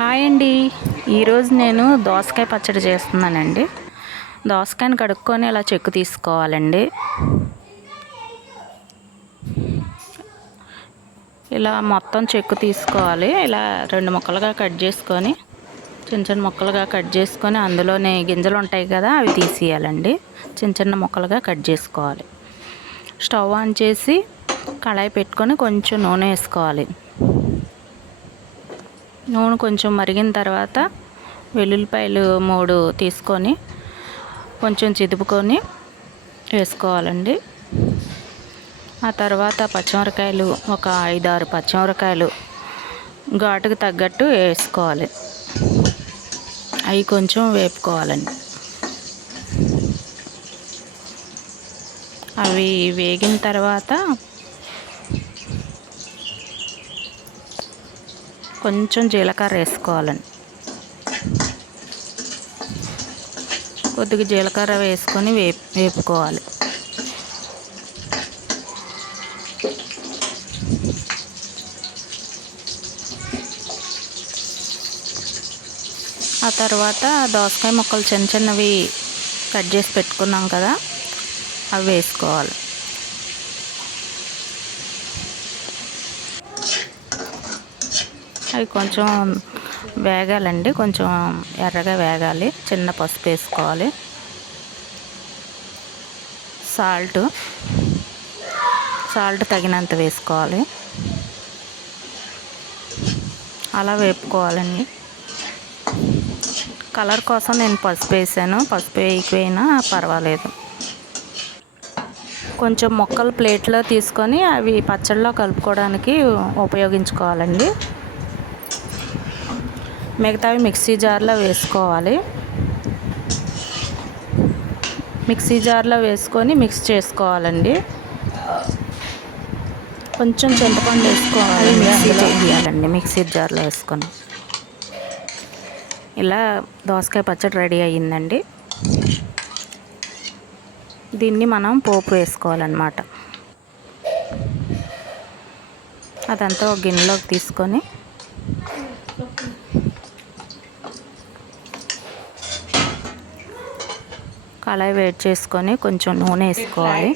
Hi అండి. ఈరోజు నేను దోసకాయ పచ్చడి చేస్తున్నానండి. దోసకాయని కడుక్కొని ఇలా చెక్కు తీసుకోవాలండి. ఇలా మొత్తం చెక్కు తీసుకోవాలి. ఇలా రెండు ముక్కలుగా కట్ చేసుకొని చిన్న చిన్న ముక్కలుగా కట్ చేసుకొని అందులోనే గింజలు ఉంటాయి కదా, అవి తీసేయాలండి. చిన్న చిన్న ముక్కలుగా కట్ చేసుకోవాలి. స్టవ్ ఆన్ చేసి కళాయి పెట్టుకొని కొంచెం నూనె వేసుకోవాలి. నూనె కొంచెం మరిగిన తర్వాత వెల్లుల్లిపాయలు 3 తీసుకొని కొంచెం చిదుపుకొని వేసుకోవాలండి. ఆ తర్వాత పచ్చిమిరకాయలు ఒక 5-6 పచ్చిమిరకాయలు ఘాటుకు తగ్గట్టు వేసుకోవాలి. అవి కొంచెం వేపుకోవాలండి. అవి వేగిన తర్వాత కొంచెం జీలకర్ర వేసుకోవాలండి. కొద్దిగా జీలకర్ర వేసుకొని వేపుకోవాలి. ఆ తర్వాత దోసకాయ ముక్కలు చిన్న చిన్నవి కట్ చేసి పెట్టుకున్నాం కదా, అవి వేసుకోవాలి. అవి కొంచెం వేగాలండి, కొంచెం ఎర్రగా వేగాలి. చిన్న పసుపు వేసుకోవాలి. సాల్ట్ తగినంత వేసుకోవాలి. అలా వేపుకోవాలండి. కలర్ కోసం నేను పసుపు వేసాను. పసుపు వేయకపోయినా పర్వాలేదు. కొంచెం ముక్కలు ప్లేట్లో తీసుకొని అవి పచ్చడిలో కలుపుకోవడానికి ఉపయోగించుకోవాలండి. మిగతావి మిక్సీ జార్లో వేసుకోవాలి. మిక్సీ జార్లో వేసుకొని మిక్స్ చేసుకోవాలండి. కొంచెం చింతపండు వేసుకోవాలి. మిక్సీ జార్లో వేసుకొని ఇలా దోసకాయ పచ్చడి రెడీ అయ్యిందండి. దీన్ని మనం పోపు వేసుకోవాలన్నమాట. అదంతా ఒక గిన్నెలోకి తీసుకొని కళాయి వేడి చేసుకొని కొంచెం నూనె వేసుకోవాలి.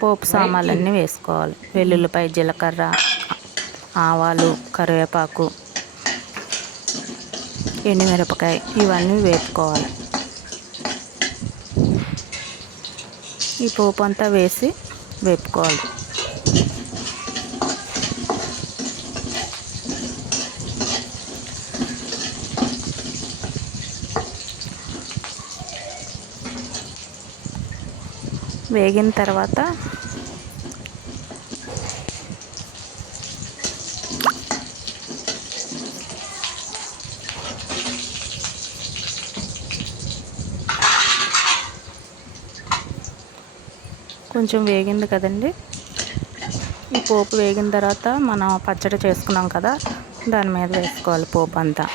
పోపు సామాన్లన్నీ వేసుకోవాలి. వెల్లుల్లిపాయ, జీలకర్ర, ఆవాలు, కరివేపాకు, ఎండుమిరపకాయ ఇవన్నీ వేపుకోవాలి. ఈ పోపు అంతా వేసి వేపుకోవాలి. వేగిన తర్వాత కొంచెం వేగింది కదండి. ఈ పోపు వేగిన తర్వాత మనం పచ్చడి చేసుకున్నాం కదా, దాని మీద వేసుకోవాలి పోపు అంతా.